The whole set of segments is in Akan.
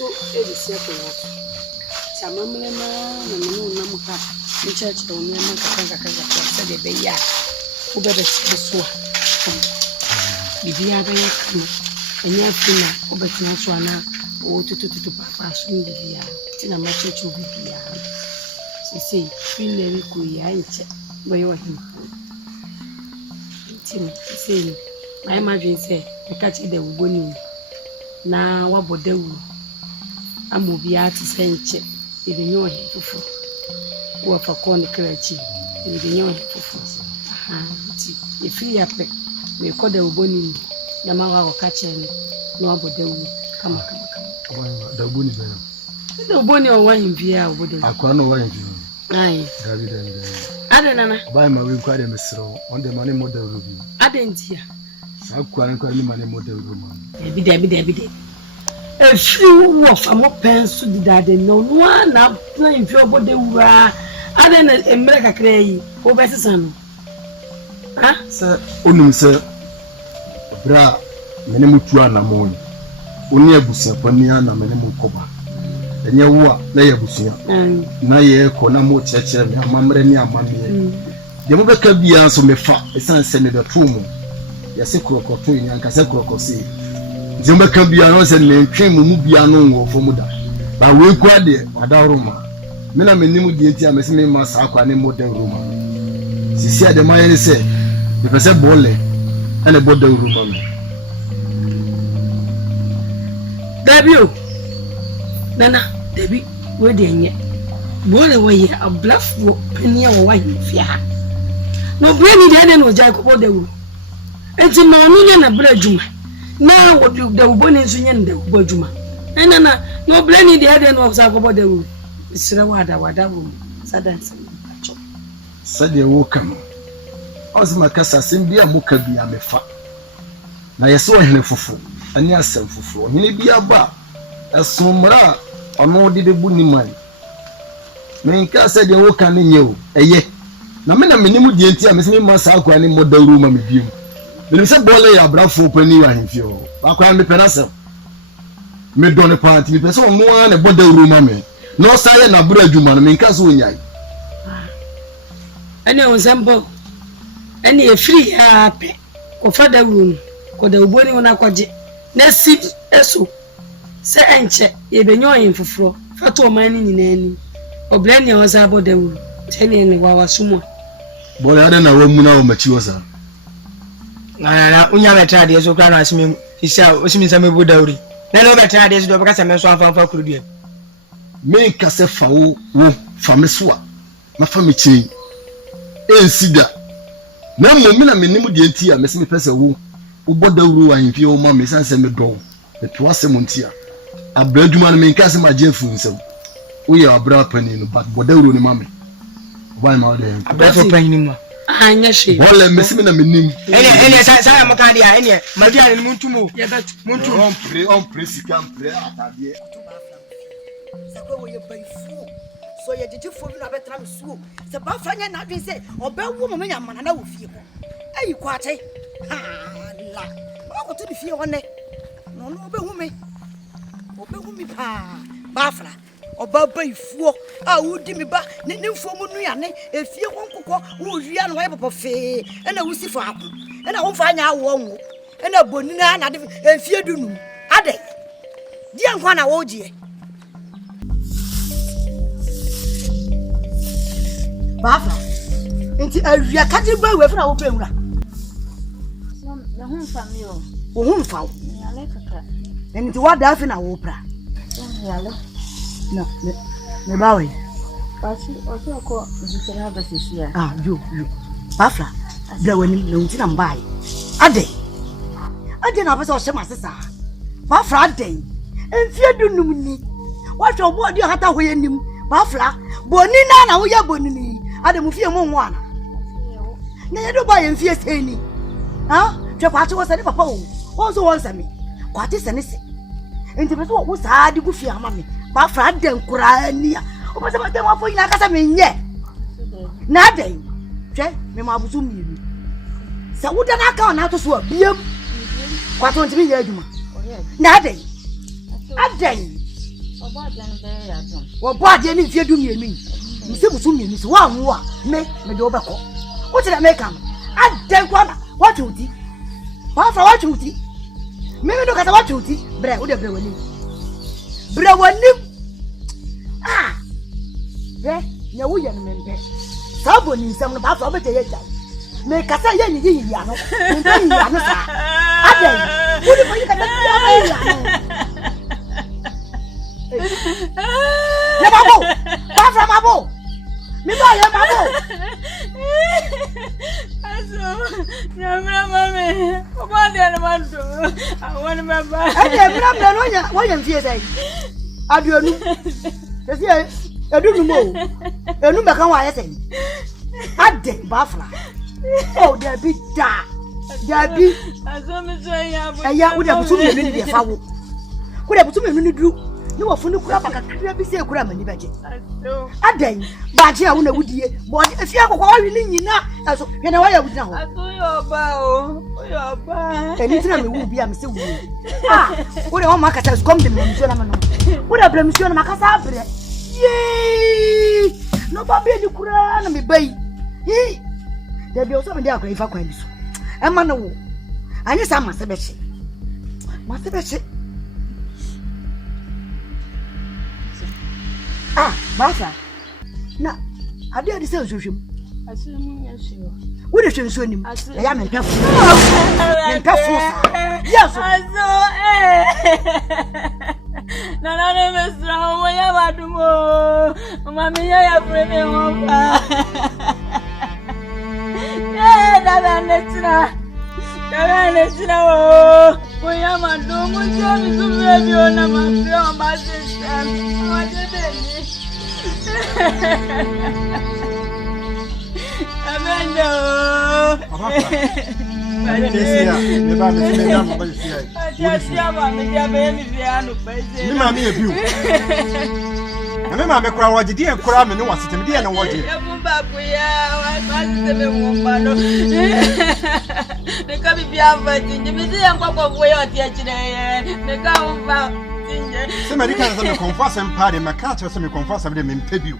to edisi akono chamamle na no muka ni church do ni amaka kaza se de be ya wo be so bibia be yakano enya fina wo be tina so ana o tututu papa so bibia tina ma church bibia sisi file ko ya nche boy wa him tina sisi my imagine say e catch the uboni na wabodawu amobi ati senche ebenyo fufu wo fa kon krachi ebenyo fufu ti e free ape me koda uboni na mawa wakache ni na wabodawu kama da uboni be da uboni o wan bia obodawu akwa no wan ji ai David ade nana ba ma we kwa de mesro on the money model ruby ade ntia akwa ni money model ruby Ebi. A few of a more pens to the daddy, no one up playing for body. I didn't America cray, or better son. Ah, sir, Unum, sir, Bra, Menemutuana Moon, Uniabusa, Paniana, Menemukoba, and Yawa, Layabusia, and Naye, Konamo, Church, and Mamrenia, Mammy. The Mobeka Bian, so me fa, a son sending the Trumo, Yasiko, Twin, and Casacro, see. Zimba kabia no se ne twen mu bia no wo fomuda ba we kwa de wada roma me na menim die ntia me se me ma sa kwa ne modern roma sisi ade ma ye se de pese bolle ene modern roma me Dabio nana debi we de nye bolle we ye a bluff wo penia wo wa hifia no breni de no jacob odewu enti ma onu nya na bra djuma na wo da uboni nso nye nda ubodwuma na no blani de ade no obsa ko bode wu sire wada wo sadanse acho sade wo kam ozma kasa simbia muka bia mefa na yeso ohene fufu ani asem fufu ohene bia ba esomra ono de bu ni man menka sade wo kan ne nyew eye na me na menim die ntia me se me ma sa akwa ne modaru ma me biem me se bole ya brafo pani wa himfio akwa me penasa me done party me pese onu an boda uruma me no saye na bura adwuma no me nka so onyai ani on sambo ani e free ape ko fada room ko da uboni wona kwaje na sit eso se enche ye benyo yin fufuro fato o mani nyinani obrani o za boda wu tene ni wa wasumo bole ada na wamu na o machi wasa na unya metra de so kra na asimi hisa osimi same bodauri na no betra de so do baka same so anfa kurudie me ka se fa wo fa me so a ma fa me chi ensida na mo me na menim de ntia me se me pese wo bodauru wa himfie o ma me sanse me do me to asem ntia abraduma no me nka se ma je fu nsem wo ye abra pani no but bodauru ni ma me why ma de abra pani ni ma anya she bole mesimi na menim ene sa amaka dia ene madia ni muntumo muntu on pre sikam pre atadie sakwe wo ye baifu so ye jeje fo bi na betra nsuo se ba fanya na adwen se obawu mo nya mana na wo fie ko ayi kwate ha la ko to di fie wonne no obehu mi pa ba fra oba baifu a wudi mi ba ne mfomu nuane efie konkokọ wo wia no ye popo fe ena wusi fo ako ena wo fanya awo nwo ena bonina na de efie dunu ade di ankwa na wo gie bafa enti awia kaje ba we funa wo pemura na humfa mi o wo humfa wo ale kaka enti wada afi na wo pra ale na me bawe pasi oso ko zikira ba sisia yo bafa bra wani na unti na mbai ade na pese o shema sesa bafa ade enfie dunum ni wa hwe obo odi hata hoye nim bafa bonina na wo ya bonini ade mu fie mu nwa na na do ba ye mfie seni ha twa kwa wo sani papa wo so won sami kwa te sani se enti pese wo sa di gu fie ama me ba fra de nkura ni a o pese ba de mo fo ina kasa me nye na de twa me ma buzu mi ni sa wo da na ka na to so biem kwa to ntimi ye aduma na de Wo bo ade ni fie du mienu yi. Mse busu mienu so wa wo a me de obekọ. Wo tire me kam. Ade kwa na what uti. Wa fa what uti. Me do kata what uti. Bre wo de bre wani. Bre wani. Ah. Bre nya wo ye no mempe. Sabo ni nsam no ba fa obete ye jai. Me kasa ye ni yi ya no. Me yi ya no sa. Ade. Wo de yi kata ya ya no. Ya babo, bafra babo. Mi ba ya babo. Aso, nyamra mame. Oba de na mando. Awon me ba. Mra no wo ya mfie sai. Aduonu. Esi edunu mo. Enu be kan wa ya sai. Ade bafra. Oh, there be da. There be. Aso me so ya bo. Eya wo de butu me ni de fa wo. Wo de butu me ni duru. Ni wo funu kura baka kira bi se kura mani baje. Adan baje a wo na wudie. Bo efi akokwa wa wi ni nyina. Aso hwe na wa ya wudina ho. Aso yo ba o. Yo ba. Eni tina me wu bi a me se wu. Ah, wo de wo makata so kom de me nso na me no. Wo de bra me nso na makasa abre. Yee! No ba bi ni kura na me bai. Hi. De bi o so me de akwa ifa kwa bi so. E ma no wo. Anya sa ma se be che. Ma se be che. Ah, basa. Na, ade ade se ohwehwem. Aso mu nya hwe. Wo de hwenso nim. Ya me ntafo. Me ntafo sa. Yes. Aso na mesra mo ya badumo. Mama ya preme ho pa. Dada netina o. Mo ya madumo jo mi subire bi ona ma pre o ma system. Ma je be Amendo. Me ba me se me na mo ba sia. Atia ba me dia be mi via no pese. Ni ma me e biu. Na me ma me kura waje die kura me no wasete me die na waje. Ya bumba ku ya wa se me womba no. Me ka bi bia va tinje me se ya kwakwa vo ya oti akire ye. Me ka womba tinje. Se me dika se me confess em pa de me ka che se me confess am de me mpa biu.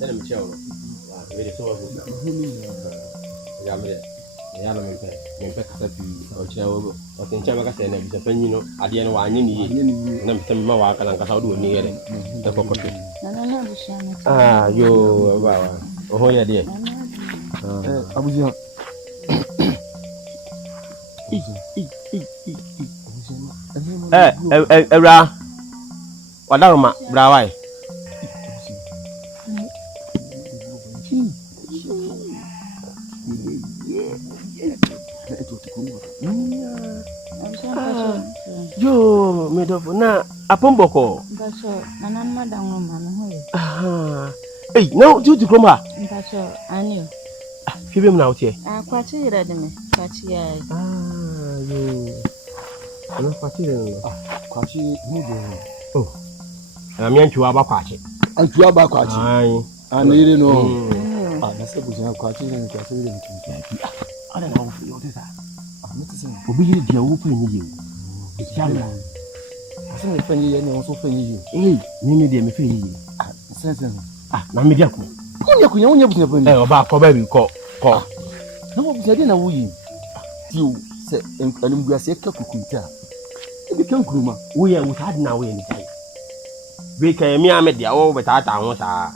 Dale mi ciao. Vedi solo ya me no me pe kasa pi o chia wo o tin cha maka se na bi se panyi no ade no wa anye ni na mi se ma wa kala kasa do ni yere da kokote Na bishana. ah yo ba wa o ho ya de Abuja. Ebra wadaruma bra wai yo me do na apomboko Baso, nanan madango mama hoye. ah eh no tu tu kroma Baso, anio. fibe mu na wote Kwachi ira de me. Kwachi ya. ah yo ana fatire no Kwachi mu de. oh mi antwa ba kwache Antua ba kwachi. ai Anire no. Ah, na se buja kwachi ni kwachi ni mtumpi. ana na wo fi o tesa Ah, me tse. obi yiri dia wo fa ni yewu Yalla. Ase me fanyi ye ni won so fanyi ye. Ni de me fe yi. Ah, sense. Ah, na me dia ku. Kunya wonya bunya fanyi. Oba ko ba bi ko. Na wo bunya de na wo yi. Tiu se enkalumbu ase ka kukunta. Ebi kan kuruma. Wo ye wo ta na wo ye ni tai. Be ka mi ame dia wo be ta ta ho sa.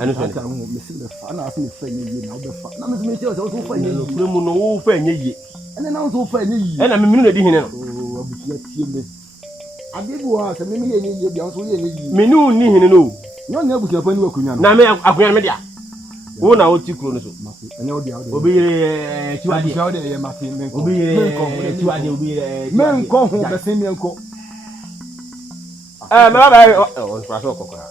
Anu so ni. Me se le fa na ase me fanyi ye na wo be fa. Na me se me tio se wo so fanyi ye. Kure mu no wo fanyi ye. Ene na wo so fanyi ye. E na me minu na di hene no. Abutia tie me. Adebu a se me ye ni ye bia so ye ni ye. Minu ni hene no. Nyo na abutia fanyi wakunya no. Na me akunya me dia. Wo na wo ti kuro no so. Ene wo dia wo. Obi ye tiwade. Abutia wo de ye mate me ko. Obi ye tiwade obi ye. Me nko ho be se me nko. Me ba o praso kokora.